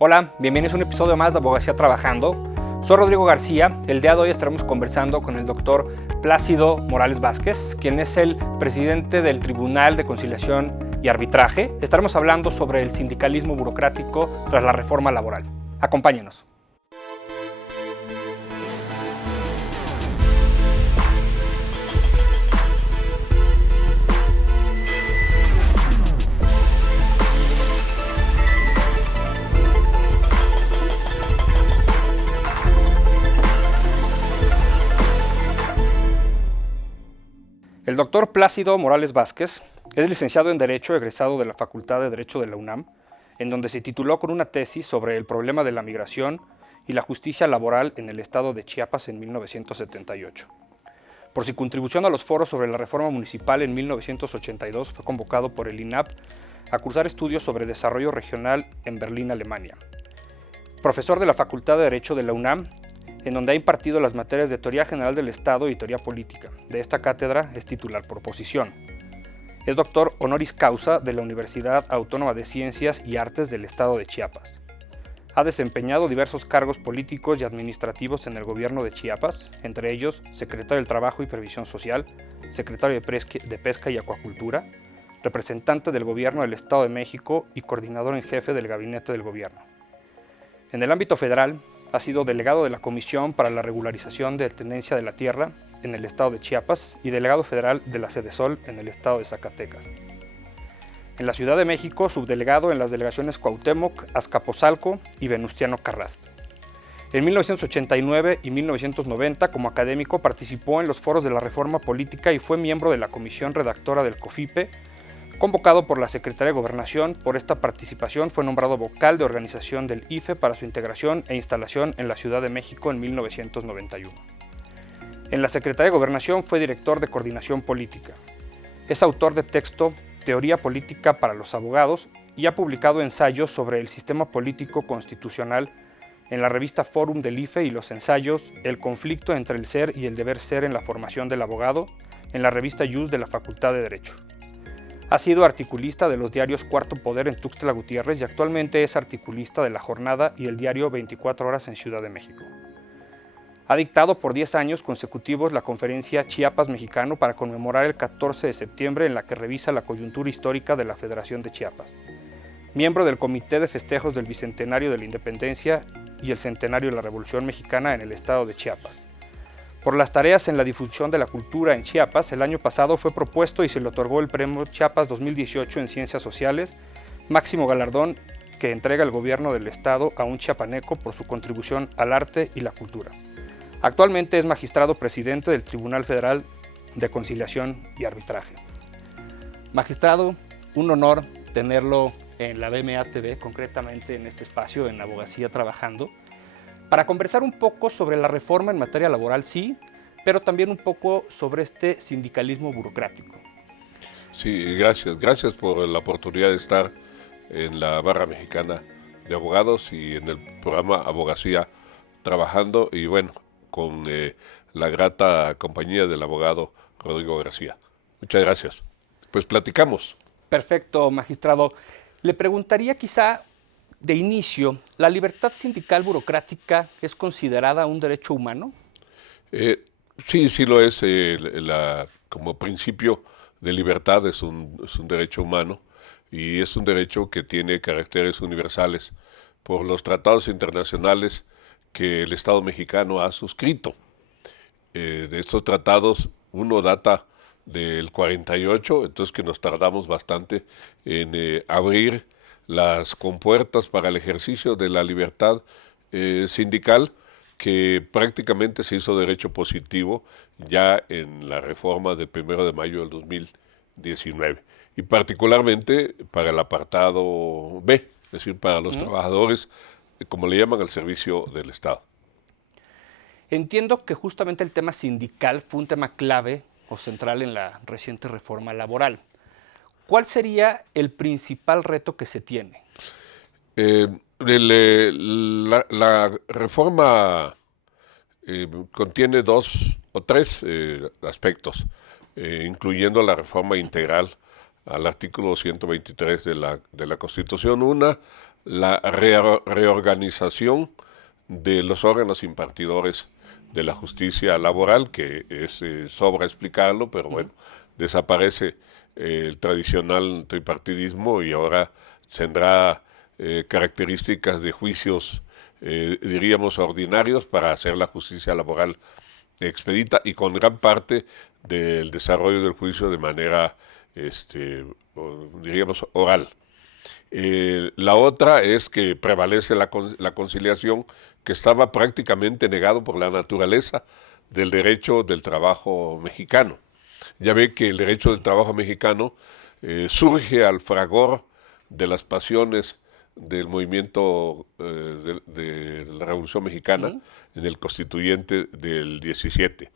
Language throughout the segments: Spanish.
Hola, bienvenidos a un episodio más de Abogacía Trabajando. Soy Rodrigo García. El día de hoy estaremos conversando con el doctor Plácido Morales Vázquez, quien es el presidente del Tribunal de Conciliación y Arbitraje. Estaremos hablando sobre el sindicalismo burocrático tras la reforma laboral. Acompáñenos. El doctor Plácido Morales Vázquez es licenciado en Derecho, egresado de la Facultad de Derecho de la UNAM, en donde se tituló con una tesis sobre el problema de la migración y la justicia laboral en el estado de Chiapas en 1978. Por su contribución a los foros sobre la reforma municipal en 1982, fue convocado por el INAP a cursar estudios sobre desarrollo regional en Berlín, Alemania. Profesor de la Facultad de Derecho de la UNAM, en donde ha impartido las materias de Teoría General del Estado y Teoría Política. De esta cátedra es titular por oposición. Es doctor honoris causa de la Universidad Autónoma de Ciencias y Artes del Estado de Chiapas. Ha desempeñado diversos cargos políticos y administrativos en el gobierno de Chiapas, entre ellos secretario del Trabajo y Previsión Social, secretario de Pesca y Acuacultura, representante del Gobierno del Estado de México y coordinador en jefe del Gabinete del Gobierno. En el ámbito federal, ha sido delegado de la Comisión para la Regularización de Tenencia de la Tierra en el estado de Chiapas y delegado federal de la Sedesol en el estado de Zacatecas. En la Ciudad de México, subdelegado en las delegaciones Cuauhtémoc, Azcapotzalco y Venustiano Carrasco. En 1989 y 1990, como académico, participó en los foros de la Reforma Política y fue miembro de la comisión redactora del COFIPE. Convocado por la Secretaría de Gobernación, por esta participación fue nombrado vocal de organización del IFE para su integración e instalación en la Ciudad de México en 1991. En la Secretaría de Gobernación fue director de Coordinación Política. Es autor de texto Teoría Política para los Abogados y ha publicado ensayos sobre el sistema político constitucional en la revista Fórum del IFE y los ensayos El conflicto entre el ser y el deber ser en la formación del abogado en la revista Jus de la Facultad de Derecho. Ha sido articulista de los diarios Cuarto Poder en Tuxtla Gutiérrez y actualmente es articulista de La Jornada y el diario 24 Horas en Ciudad de México. Ha dictado por 10 años consecutivos la conferencia Chiapas Mexicano para conmemorar el 14 de septiembre en la que revisa la coyuntura histórica de la Federación de Chiapas. Miembro del Comité de Festejos del Bicentenario de la Independencia y el Centenario de la Revolución Mexicana en el estado de Chiapas. Por las tareas en la difusión de la cultura en Chiapas, el año pasado fue propuesto y se le otorgó el Premio Chiapas 2018 en Ciencias Sociales, máximo galardón que entrega el gobierno del estado a un chiapaneco por su contribución al arte y la cultura. Actualmente es magistrado presidente del Tribunal Federal de Conciliación y Arbitraje. Magistrado, un honor tenerlo en la BMA TV, concretamente en este espacio en Abogacía Trabajando, para conversar un poco sobre la reforma en materia laboral, sí, pero también un poco sobre este sindicalismo burocrático. Sí, gracias. Gracias por la oportunidad de estar en la Barra Mexicana de Abogados y en el programa Abogacía Trabajando y bueno, con la grata compañía del abogado Rodrigo García. Muchas gracias. Pues platicamos. Perfecto, magistrado. Le preguntaría quizá de inicio, ¿la libertad sindical burocrática es considerada un derecho humano? Sí, sí lo es. Como principio de libertad es un derecho humano y es un derecho que tiene caracteres universales por los tratados internacionales que el Estado mexicano ha suscrito. De estos tratados, uno data del 48, entonces que nos tardamos bastante en abrir las compuertas para el ejercicio de la libertad sindical, que prácticamente se hizo derecho positivo ya en la reforma del 1 de mayo del 2019, y particularmente para el apartado B, es decir, para los trabajadores, como le llaman, al servicio del Estado. Entiendo que justamente el tema sindical fue un tema clave o central en la reciente reforma laboral. ¿Cuál sería el principal reto que se tiene? La reforma contiene dos o tres aspectos, incluyendo la reforma integral al artículo 123 de la Constitución. Una, la reorganización de los órganos impartidores de la justicia laboral, que es, sobra explicarlo, pero bueno, desaparece el tradicional tripartidismo y ahora tendrá características de juicios, diríamos, ordinarios para hacer la justicia laboral expedita y con gran parte del desarrollo del juicio de manera, diríamos, oral. La otra es que prevalece la conciliación, que estaba prácticamente negado por la naturaleza del derecho del trabajo mexicano. Ya ve que el derecho del trabajo mexicano surge al fragor de las pasiones del movimiento de la Revolución Mexicana en el Constituyente del 17.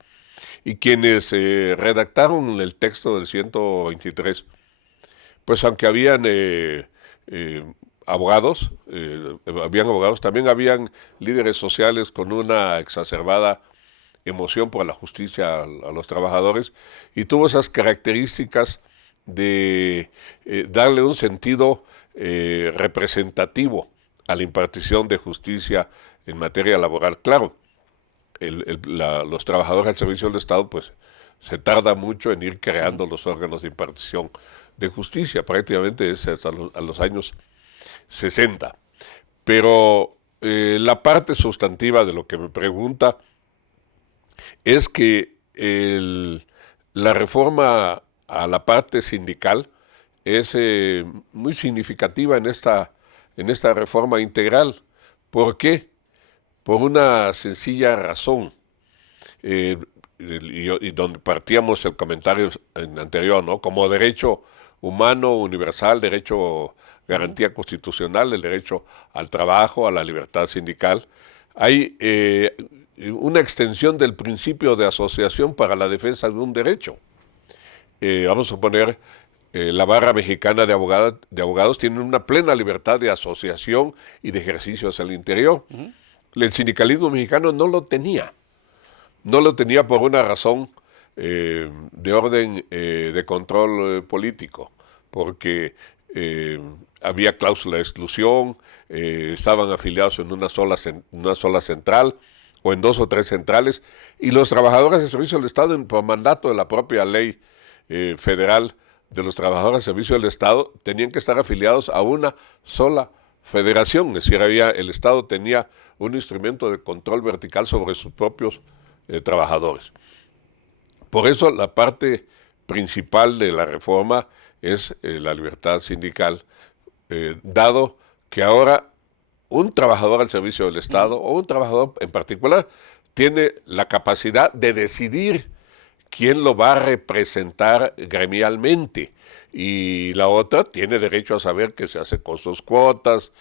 Y quienes redactaron el texto del 123, pues aunque habían habían abogados, también habían líderes sociales con una exacerbada emoción por la justicia a los trabajadores, y tuvo esas características de darle un sentido representativo a la impartición de justicia en materia laboral. Claro, los trabajadores al servicio del Estado, pues se tarda mucho en ir creando los órganos de impartición de justicia, prácticamente es hasta a los años 60. Pero la parte sustantiva de lo que me pregunta es que la reforma a la parte sindical es muy significativa en esta reforma integral. ¿Por qué? Por una sencilla razón. Y donde partíamos el comentario anterior, ¿no? Como derecho humano universal, derecho, garantía constitucional, el derecho al trabajo, a la libertad sindical, hay una extensión del principio de asociación para la defensa de un derecho. Vamos a poner, la barra mexicana de abogados tiene una plena libertad de asociación y de ejercicio hacia el interior. El sindicalismo mexicano no lo tenía. No lo tenía por una razón de orden de control político, porque había cláusula de exclusión, estaban afiliados en una sola central o en 2 o 3 centrales, y los trabajadores de servicio del Estado, por mandato de la propia ley federal de los trabajadores de servicio del Estado, tenían que estar afiliados a una sola federación, es decir, el Estado tenía un instrumento de control vertical sobre sus propios trabajadores. Por eso la parte principal de la reforma es la libertad sindical, dado que ahora un trabajador al servicio del Estado o un trabajador en particular tiene la capacidad de decidir quién lo va a representar gremialmente, y la otra tiene derecho a saber qué se hace con sus cuotas,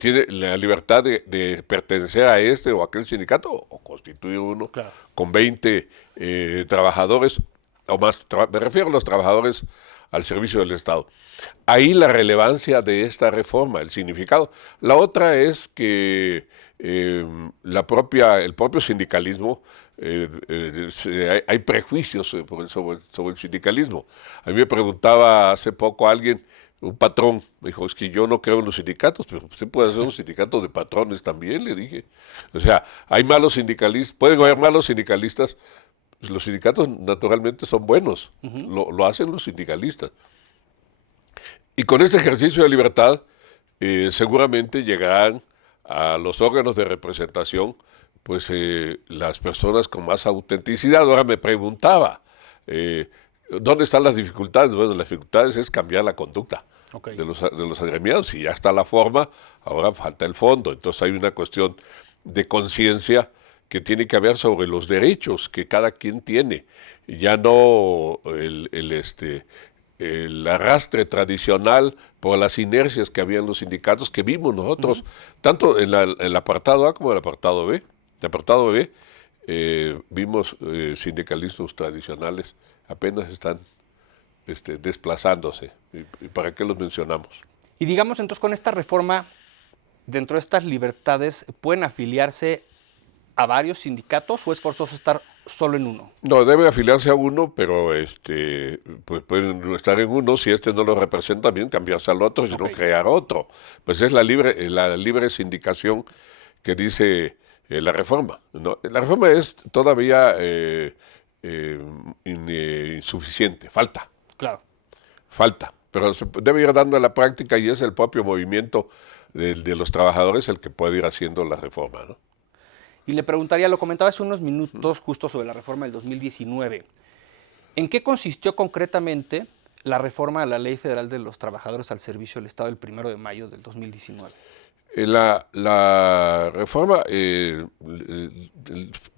tiene la libertad de pertenecer a este o aquel sindicato o constituir uno, claro, con 20 trabajadores o más, me refiero a los trabajadores al servicio del Estado. Ahí la relevancia de esta reforma, el significado. La otra es que el propio sindicalismo, hay prejuicios sobre el sindicalismo. A mí me preguntaba hace poco alguien, un patrón, me dijo, es que yo no creo en los sindicatos, pero usted puede hacer un sindicato de patrones también, le dije. O sea, hay malos sindicalistas, pueden haber malos sindicalistas, pues los sindicatos naturalmente son buenos, lo hacen los sindicalistas. Y con este ejercicio de libertad, seguramente llegarán a los órganos de representación, pues las personas con más autenticidad. Ahora me preguntaba, ¿dónde están las dificultades? Bueno, las dificultades es cambiar la conducta de los agremiados. Si ya está la forma, ahora falta el fondo. Entonces hay una cuestión de conciencia que tiene que haber sobre los derechos que cada quien tiene. Ya no el arrastre tradicional por las inercias que había en los sindicatos que vimos nosotros, tanto en el apartado A como en el apartado B. En el apartado B vimos sindicalistas tradicionales apenas están desplazándose. ¿Y para qué los mencionamos? Y digamos entonces, con esta reforma, dentro de estas libertades, ¿pueden afiliarse a varios sindicatos o es forzoso estar solo en uno? No, deben afiliarse a uno, pero pues pueden estar en uno, si este no lo representa bien, cambiarse al otro, si Ok, no crear otro. Pues es la libre sindicación que dice la reforma, ¿no? La reforma es todavía insuficiente, claro. falta, pero se debe ir dando a la práctica y es el propio movimiento de los trabajadores el que puede ir haciendo la reforma, ¿no? Y le preguntaría, lo comentaba hace unos minutos justo sobre la reforma del 2019. ¿En qué consistió concretamente la reforma de la Ley Federal de los Trabajadores al Servicio del Estado el 1 de mayo del 2019? La reforma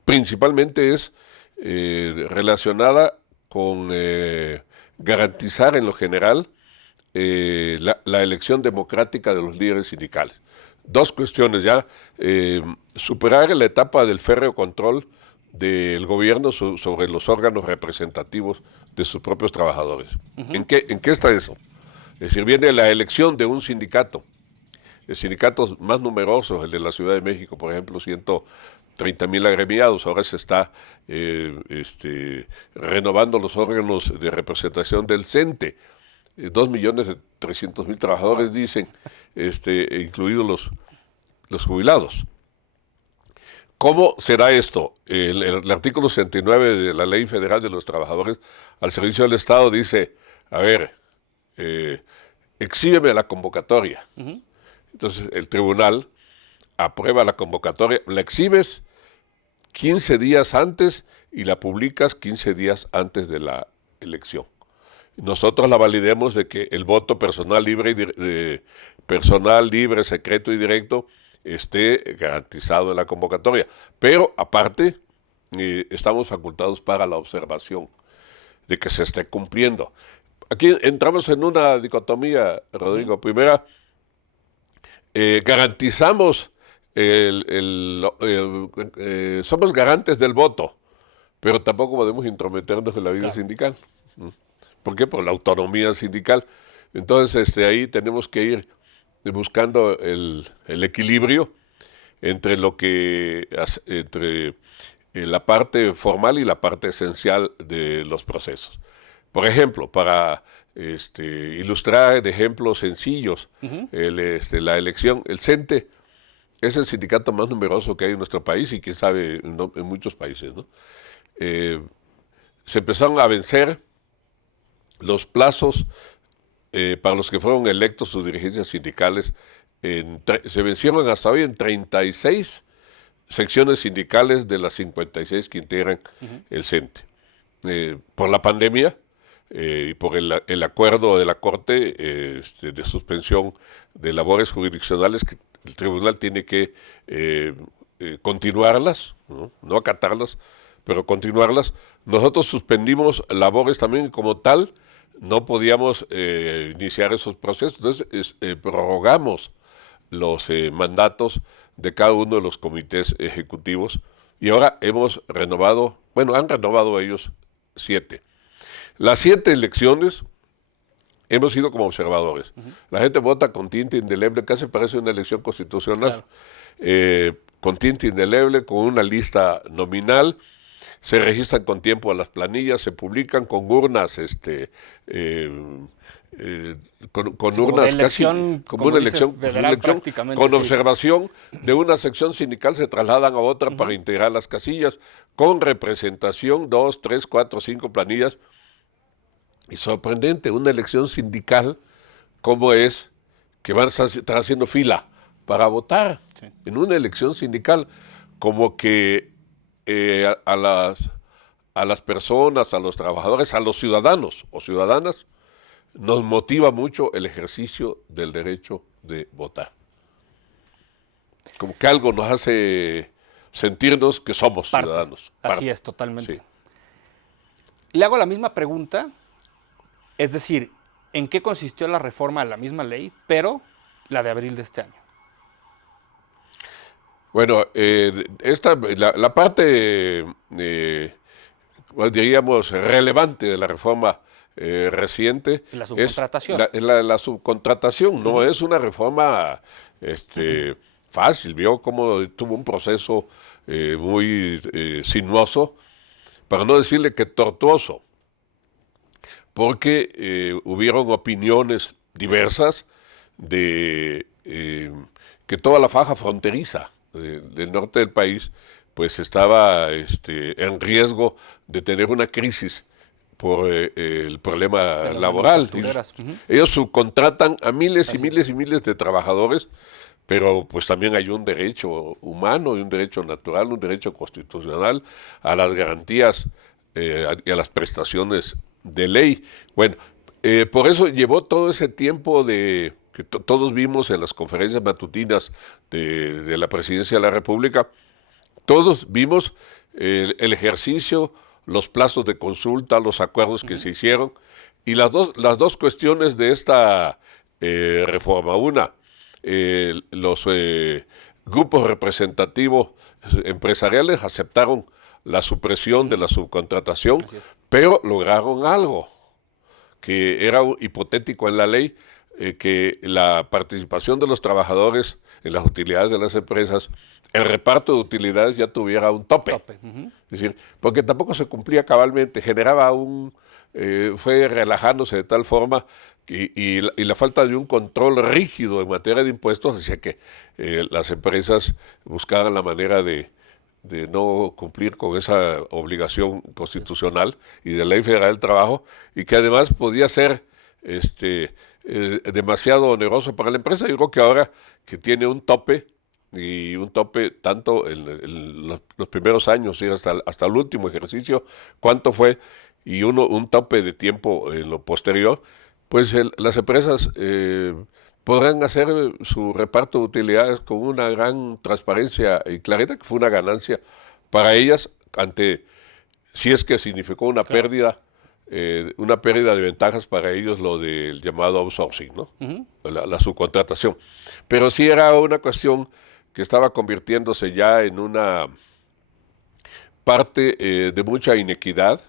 principalmente es relacionada con garantizar en lo general la elección democrática de los líderes sindicales. Dos cuestiones ya, superar la etapa del férreo control del gobierno sobre los órganos representativos de sus propios trabajadores. ¿En qué está eso? Es decir, viene la elección de un sindicato, sindicatos más numerosos, el de la Ciudad de México, por ejemplo, 130,000 agremiados. Ahora se está renovando los órganos de representación del CENTE. 2,300,000 trabajadores, dicen, incluidos los jubilados. ¿Cómo será esto? El artículo 69 de la Ley Federal de los Trabajadores al Servicio del Estado dice, a ver, exhíbeme la convocatoria. Entonces el tribunal aprueba la convocatoria, la exhibes 15 días antes y la publicas 15 días antes de la elección. Nosotros la validemos de que el voto personal libre, secreto y directo esté garantizado en la convocatoria. Pero aparte, estamos facultados para la observación de que se esté cumpliendo. Aquí entramos en una dicotomía, Rodrigo. Primera, garantizamos, somos garantes del voto, pero tampoco podemos intrometernos en la vida sindical. ¿Por qué? Por la autonomía sindical. Entonces, ahí tenemos que ir buscando el equilibrio entre la parte formal y la parte esencial de los procesos. Por ejemplo, para ilustrar en ejemplos sencillos, la elección, el CENTE es el sindicato más numeroso que hay en nuestro país y quién sabe en muchos países, ¿no? Se empezaron a vencer los plazos para los que fueron electos sus dirigencias sindicales. Se vencieron hasta hoy en 36 secciones sindicales de las 56 que integran el CENTE. Por la pandemia y por el acuerdo de la Corte de suspensión de labores jurisdiccionales, que el tribunal tiene que continuarlas, no acatarlas, pero continuarlas. Nosotros suspendimos labores también como tal, no podíamos iniciar esos procesos, entonces prorrogamos los mandatos de cada uno de los comités ejecutivos y ahora hemos renovado, han renovado ellos 7. Las 7 elecciones hemos ido como observadores. La gente vota con tinta indeleble, casi parece una elección constitucional, con tinta indeleble, con una lista nominal. Se registran con tiempo a las planillas, se publican con urnas, con urnas casi como una elección federal, con observación de una sección sindical, se trasladan a otra para integrar las casillas, con representación, 2, 3, 4, 5 planillas. Y sorprendente, una elección sindical, como es que van a estar haciendo fila para votar en una elección sindical, como que a las personas, a los trabajadores, a los ciudadanos o ciudadanas, nos motiva mucho el ejercicio del derecho de votar. Como que algo nos hace sentirnos que somos ciudadanos. Así es, totalmente. Sí. Le hago la misma pregunta, es decir, ¿en qué consistió la reforma de la misma ley, pero la de abril de este año? Bueno, la parte, diríamos, relevante de la reforma reciente la subcontratación. es la subcontratación. No es una reforma fácil. Vio cómo tuvo un proceso muy sinuoso para no decirle que tortuoso, porque hubieron opiniones diversas de que toda la faja fronteriza del norte del país pues estaba en riesgo de tener una crisis por el problema De las laboral. manufactureras. Ujú. Ellos subcontratan a miles y Así miles es. y miles de trabajadores, pero pues también hay un derecho humano y un derecho natural, un derecho constitucional a las garantías y a las prestaciones de ley. Bueno, por eso llevó todo ese tiempo de que todos vimos en las conferencias matutinas de la Presidencia de la República, todos vimos el ejercicio, los plazos de consulta, los acuerdos que se hicieron y las dos cuestiones de esta reforma. Una, los grupos representativos empresariales aceptaron la supresión de la subcontratación, Así es. pero lograron algo que era hipotético en la ley, que la participación de los trabajadores en las utilidades de las empresas, el reparto de utilidades ya tuviera un tope. Tope. Ujú. Es decir, porque tampoco se cumplía cabalmente, generaba fue relajándose de tal forma y la falta de un control rígido en materia de impuestos hacía que las empresas buscaran la manera de no cumplir con esa obligación constitucional y de ley federal del trabajo, y que además podía ser demasiado oneroso para la empresa. Yo creo que ahora que tiene un tope, y un tope tanto en los primeros años y hasta el último ejercicio, cuánto fue, y un tope de tiempo en lo posterior, pues las empresas podrán hacer su reparto de utilidades con una gran transparencia y claridad, que fue una ganancia para ellas ante, si es que significó Claro. una pérdida de ventajas para ellos lo del llamado outsourcing, ¿no? Ujú. La subcontratación. Pero sí era una cuestión que estaba convirtiéndose ya en una parte de mucha inequidad,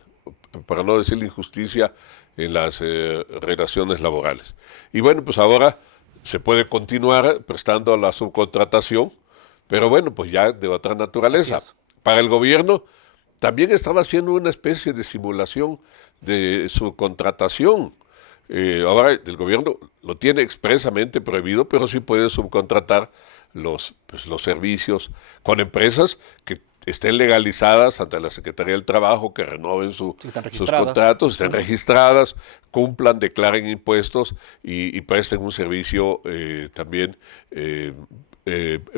para no decir injusticia, en las relaciones laborales. Y bueno, pues ahora se puede continuar prestando la subcontratación, pero bueno, pues ya de otra naturaleza. Así es. Para el gobierno también estaba haciendo una especie de simulación de subcontratación. Ahora el gobierno lo tiene expresamente prohibido, pero sí puede subcontratar los servicios con empresas que estén legalizadas ante la Secretaría del Trabajo, que renueven Sí, están sus registradas. contratos, estén registradas, cumplan, declaren impuestos y presten un servicio también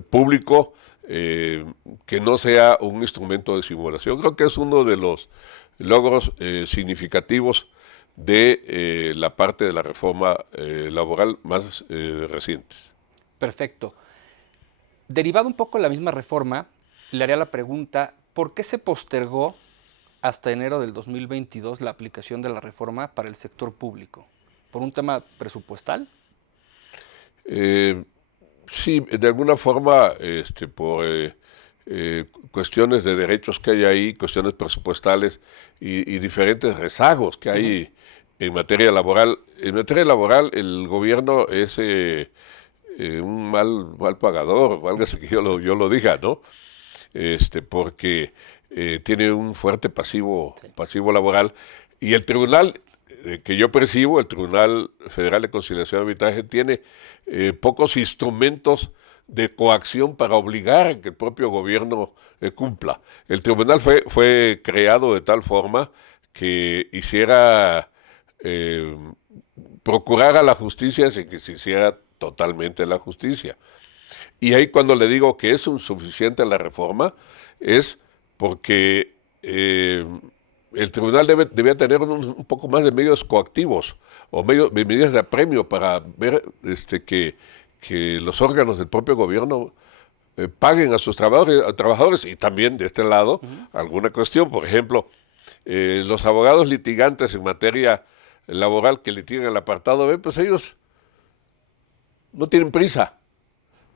público, que no sea un instrumento de simulación. Creo que es uno de los logros significativos de la parte de la reforma laboral más recientes. Perfecto. Derivado un poco de la misma reforma, le haría la pregunta, ¿por qué se postergó hasta enero del 2022 la aplicación de la reforma para el sector público? ¿Por un tema presupuestal? Eh, sí, de alguna forma, por cuestiones de derechos que hay ahí, cuestiones presupuestales y diferentes rezagos que hay en materia laboral. En materia laboral, el gobierno es un mal pagador, válgase que yo lo diga, ¿no? Porque tiene un fuerte Sí. pasivo laboral, y el tribunal que yo percibo, el Tribunal Federal de Conciliación y Arbitraje, tiene pocos instrumentos de coacción para obligar a que el propio gobierno cumpla. El tribunal fue creado de tal forma que hiciera, procurara la justicia sin que se hiciera totalmente la justicia. Y ahí cuando le digo que es insuficiente la reforma, es porque el tribunal debía tener un poco más de medios coactivos o medidas de apremio para ver que los órganos del propio gobierno paguen a sus trabajadores, y también de este lado alguna cuestión. Por ejemplo, los abogados litigantes en materia laboral que litigan el apartado B, pues ellos no tienen prisa,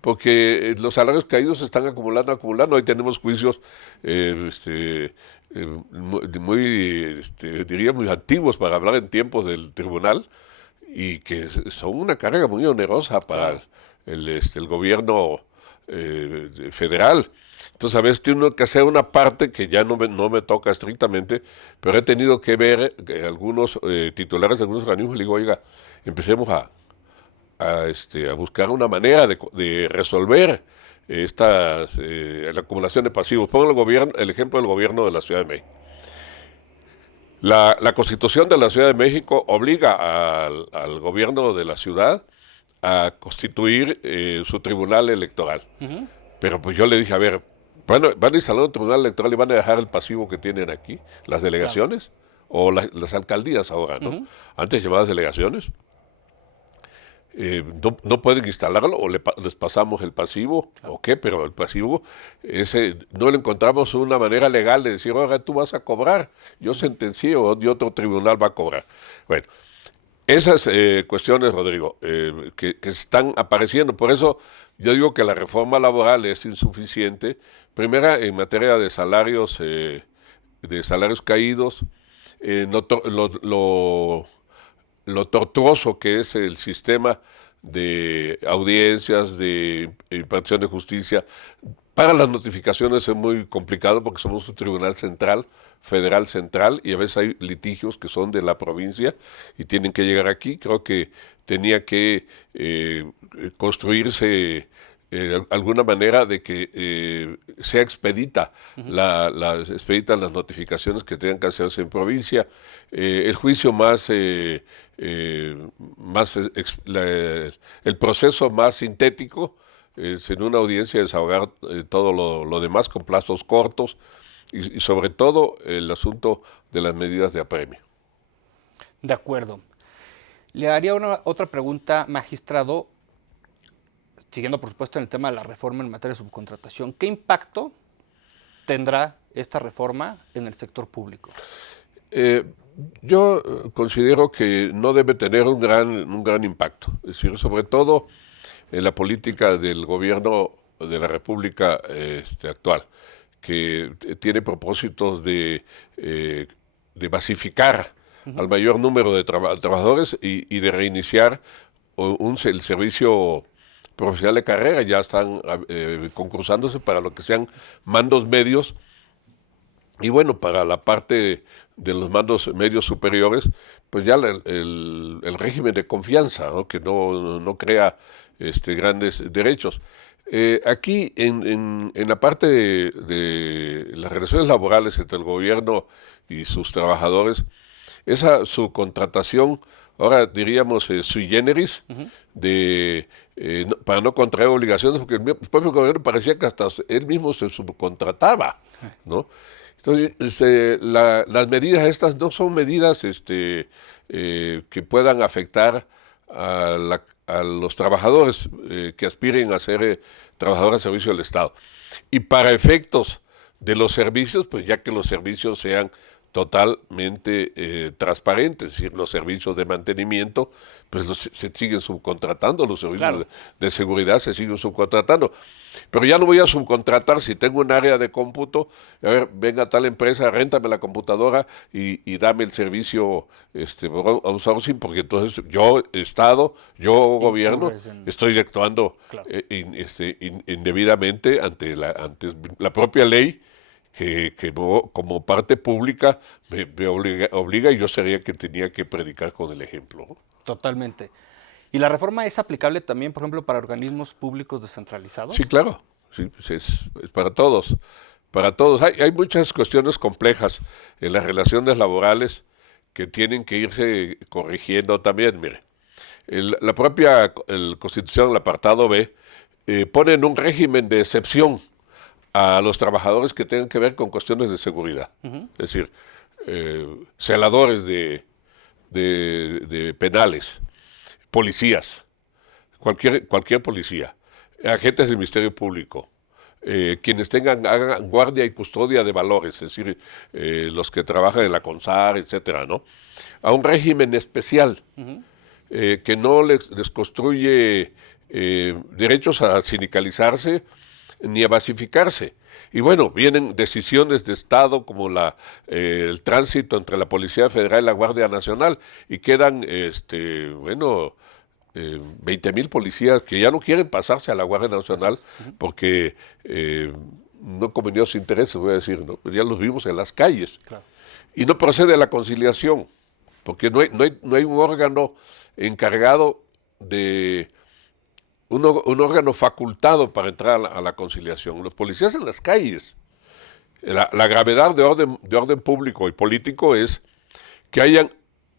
porque los salarios caídos se están acumulando. Hoy tenemos juicios diría muy antiguos para hablar en tiempos del tribunal, y que son una carga muy onerosa para Claro. el gobierno federal. Entonces a veces tiene que hacer una parte que ya no me toca estrictamente, pero he tenido que ver que algunos titulares de algunos organismos, le digo, oiga, empecemos a buscar una manera de resolver la acumulación de pasivos. Pongo el ejemplo del gobierno de la Ciudad de México. La Constitución de la Ciudad de México obliga al gobierno de la ciudad a constituir su tribunal electoral. Pero pues yo le dije, a ver, van a instalar un tribunal electoral y van a dejar el pasivo que tienen aquí, las delegaciones, o las alcaldías ahora, ¿no? Antes llamadas delegaciones. No pueden instalarlo o les pasamos el pasivo o qué, pero el pasivo no le encontramos una manera legal de decir, oiga, tú vas a cobrar, yo sentencié o otro tribunal va a cobrar. Bueno, esas cuestiones, Rodrigo, que están apareciendo, por eso yo digo que la reforma laboral es insuficiente, primera en materia de salarios caídos, lo tortuoso que es el sistema de audiencias, de impartición de justicia. Para las notificaciones es muy complicado porque somos un tribunal central, federal central, y a veces hay litigios que son de la provincia y tienen que llegar aquí. Creo que tenía que construirse alguna manera de que sea expedita expeditan las notificaciones que tengan que hacerse en provincia. El juicio el proceso más sintético, en una audiencia desahogar todo lo demás con plazos cortos y sobre todo el asunto de las medidas de apremio. De acuerdo. Le haría otra pregunta, magistrado, siguiendo por supuesto en el tema de la reforma en materia de subcontratación. ¿Qué impacto tendrá esta reforma en el sector público? Yo considero que no debe tener un gran impacto. Es decir, sobre todo en la política del gobierno de la República actual, que tiene propósitos de basificar al mayor número de trabajadores y de reiniciar el servicio profesional de carrera. Ya están concursándose para lo que sean mandos medios. Y bueno, para la parte de los mandos medios superiores, pues ya el régimen de confianza, ¿no? Que no crea grandes derechos. Aquí, en la parte de las relaciones laborales entre el gobierno y sus trabajadores, esa subcontratación, ahora diríamos sui generis, para no contraer obligaciones, porque el propio gobierno parecía que hasta él mismo se subcontrataba, ¿no? Entonces, las medidas estas no son medidas que puedan afectar a los trabajadores que aspiren a ser trabajadores al servicio del Estado. Y para efectos de los servicios, pues ya que los servicios sean totalmente transparentes, es decir, los servicios de mantenimiento, pues se siguen subcontratando, los servicios de seguridad se siguen subcontratando. Pero ya no voy a subcontratar si tengo un área de cómputo, a ver, venga tal empresa, réntame la computadora y dame el servicio outsourcing, porque entonces yo, Estado, yo, gobierno, estoy actuando indebidamente ante la propia ley, que como parte pública me obliga y yo sería que tenía que predicar con el ejemplo, ¿no? Totalmente. ¿Y la reforma es aplicable también, por ejemplo, para organismos públicos descentralizados? Sí, claro. Sí, pues es para todos. Para todos. Hay muchas cuestiones complejas en las relaciones laborales que tienen que irse corrigiendo también. Mire, la propia Constitución, el apartado B, pone en un régimen de excepción a los trabajadores que tengan que ver con cuestiones de seguridad. Es decir, celadores de penales, policías, cualquier policía, agentes del Ministerio Público, quienes hagan guardia y custodia de valores, es decir, los que trabajan en la CONSAR, etcétera, ¿no? A un régimen especial que no les construye derechos a sindicalizarse ni a basificarse. Y bueno, vienen decisiones de Estado como el tránsito entre la Policía Federal y la Guardia Nacional y quedan, 20,000 policías que ya no quieren pasarse a la Guardia Nacional porque no convenió su interés, voy a decir, ¿no? Pero ya los vimos en las calles. Claro. Y no procede la conciliación, porque no hay un órgano encargado de un órgano facultado para entrar a la conciliación. Los policías en las calles. La gravedad de orden público y político es que hayan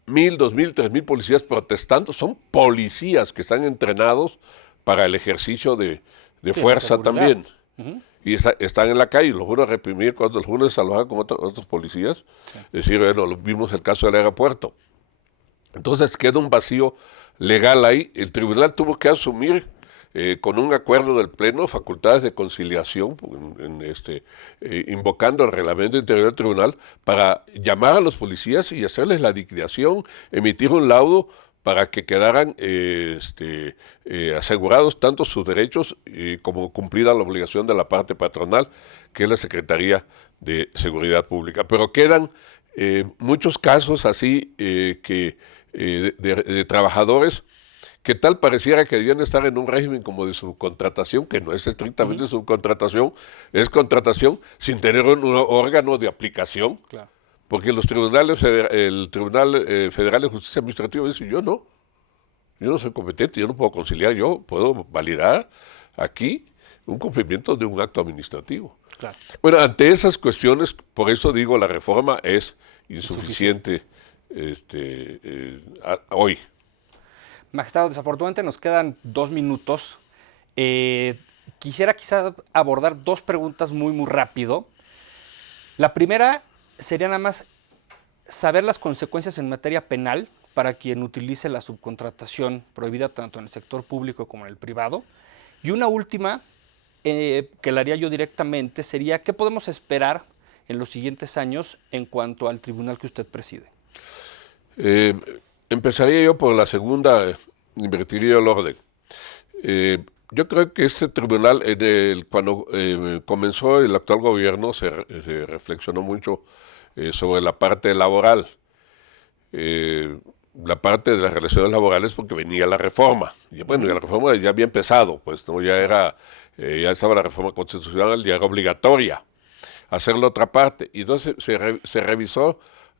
1,000, 2,000, 3,000 policías protestando. Son policías que están entrenados para el ejercicio de fuerza también. Y están en la calle, los juro a reprimir, cuando los juro a desalojar con otros policías. Sí. Es decir, bueno, vimos el caso del aeropuerto. Entonces queda un vacío legal ahí. El tribunal tuvo que asumir con un acuerdo del Pleno facultades de conciliación, invocando el reglamento interior del tribunal para llamar a los policías y hacerles la liquidación, emitir un laudo para que quedaran asegurados tanto sus derechos como cumplida la obligación de la parte patronal, que es la Secretaría de Seguridad Pública. Pero quedan muchos casos así de trabajadores que tal pareciera que debían estar en un régimen como de subcontratación, que no es estrictamente subcontratación, es contratación sin tener un órgano de aplicación. Claro. Porque los tribunales, el Tribunal Federal de Justicia Administrativa dice, yo no soy competente, yo no puedo conciliar, yo puedo validar aquí un cumplimiento de un acto administrativo. Claro. Bueno, ante esas cuestiones, por eso digo, la reforma es insuficiente hoy. Magistrado, desafortunadamente nos quedan 2 minutos. Quisiera quizás abordar 2 preguntas muy rápido. La primera sería nada más saber las consecuencias en materia penal para quien utilice la subcontratación prohibida tanto en el sector público como en el privado. Y una última, que la haría yo directamente, sería ¿qué podemos esperar en los siguientes años en cuanto al tribunal que usted preside? Empezaría yo por la segunda, invertiría el orden. Yo creo que este tribunal, cuando comenzó el actual gobierno, se reflexionó mucho sobre la parte laboral, la parte de las relaciones laborales, porque venía la reforma. Y bueno, la reforma ya había empezado, pues no ya estaba la reforma constitucional, ya era obligatoria hacer la otra parte. Y entonces se revisó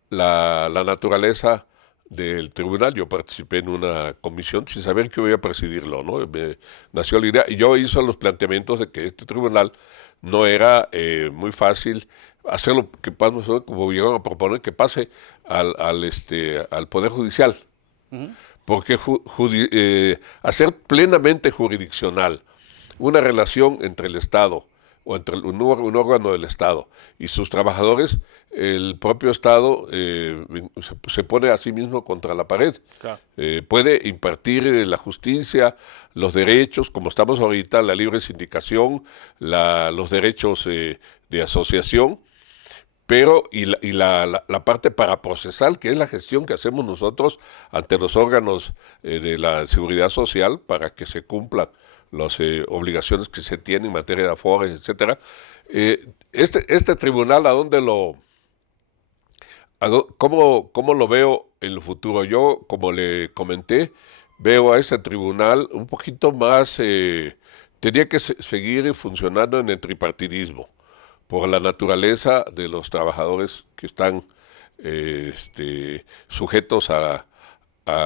la naturaleza del tribunal. Yo participé en una comisión sin saber que iba a presidirlo, ¿no? Me nació la idea y yo hice los planteamientos de que este tribunal no era muy fácil hacerlo, que como llegaron a proponer, que pase al Poder Judicial. Porque hacer plenamente jurisdiccional una relación entre el Estado o entre un órgano del Estado y sus trabajadores, el propio Estado se pone a sí mismo contra la pared. Claro. Puede impartir la justicia, los derechos, como estamos ahorita, la libre sindicación, los derechos de asociación, pero la parte paraprocesal, que es la gestión que hacemos nosotros ante los órganos de la seguridad social para que se cumplan las obligaciones que se tienen en materia de afores, etcétera. Este tribunal, ¿cómo lo veo en el futuro? Yo, como le comenté, veo a ese tribunal un poquito más, tenía que seguir funcionando en el tripartidismo, por la naturaleza de los trabajadores que están sujetos a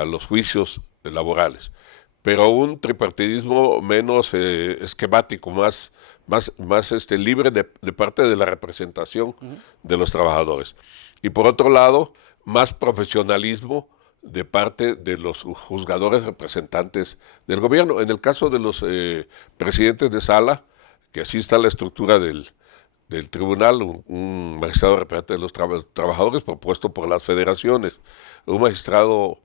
los juicios laborales, pero un tripartidismo menos esquemático, más libre de parte de la representación de los trabajadores. Y por otro lado, más profesionalismo de parte de los juzgadores representantes del gobierno. En el caso de los presidentes de sala, que así está la estructura del tribunal, un magistrado representante de los trabajadores propuesto por las federaciones, un magistrado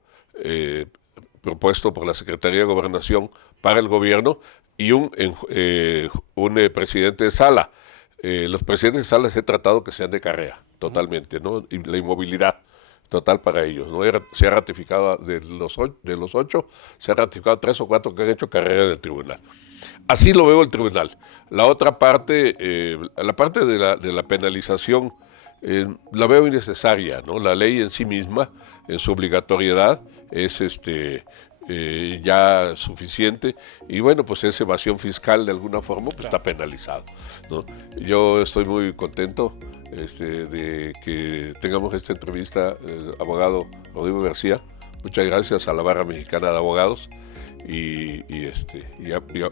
propuesto por la Secretaría de Gobernación para el gobierno y un presidente de sala. Los presidentes de sala se ha tratado que sean de carrera, totalmente, ¿no? Y la inmovilidad total para ellos, ¿no? Se ha ratificado de los 8, se ha ratificado 3 o 4 que han hecho carrera del tribunal. Así lo veo el tribunal. La otra parte, la parte de la penalización, la veo innecesaria, ¿no? La ley en sí misma, en su obligatoriedad, es ya suficiente, y bueno, pues esa evasión fiscal de alguna forma pues Claro. está penalizado, ¿no? Yo estoy muy contento de que tengamos esta entrevista, abogado Rodrigo García. Muchas gracias a la Barra Mexicana de Abogados y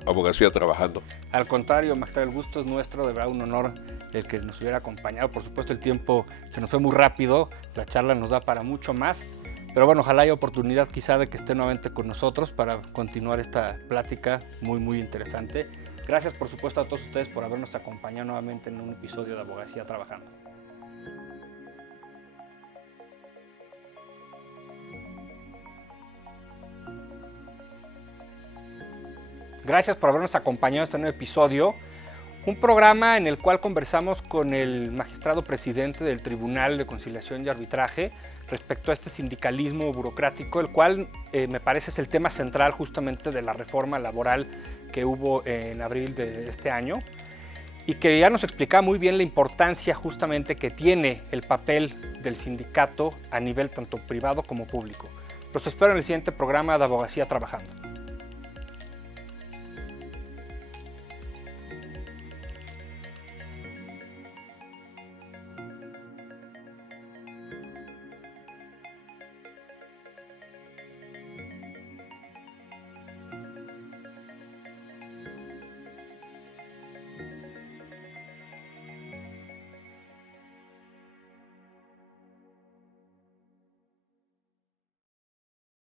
abogacía trabajando. Al contrario, Magda, el gusto es nuestro, de verdad un honor el que nos hubiera acompañado. Por supuesto, el tiempo se nos fue muy rápido, la charla nos da para mucho más, pero bueno, ojalá haya oportunidad quizá de que esté nuevamente con nosotros para continuar esta plática muy interesante. Gracias, por supuesto, a todos ustedes por habernos acompañado nuevamente en un episodio de Abogacía Trabajando. Gracias por habernos acompañado en este nuevo episodio, un programa en el cual conversamos con el magistrado presidente del Tribunal de Conciliación y Arbitraje respecto a este sindicalismo burocrático, el cual me parece es el tema central justamente de la reforma laboral que hubo en abril de este año y que ya nos explicaba muy bien la importancia justamente que tiene el papel del sindicato a nivel tanto privado como público. Los espero en el siguiente programa de Abogacía Trabajando.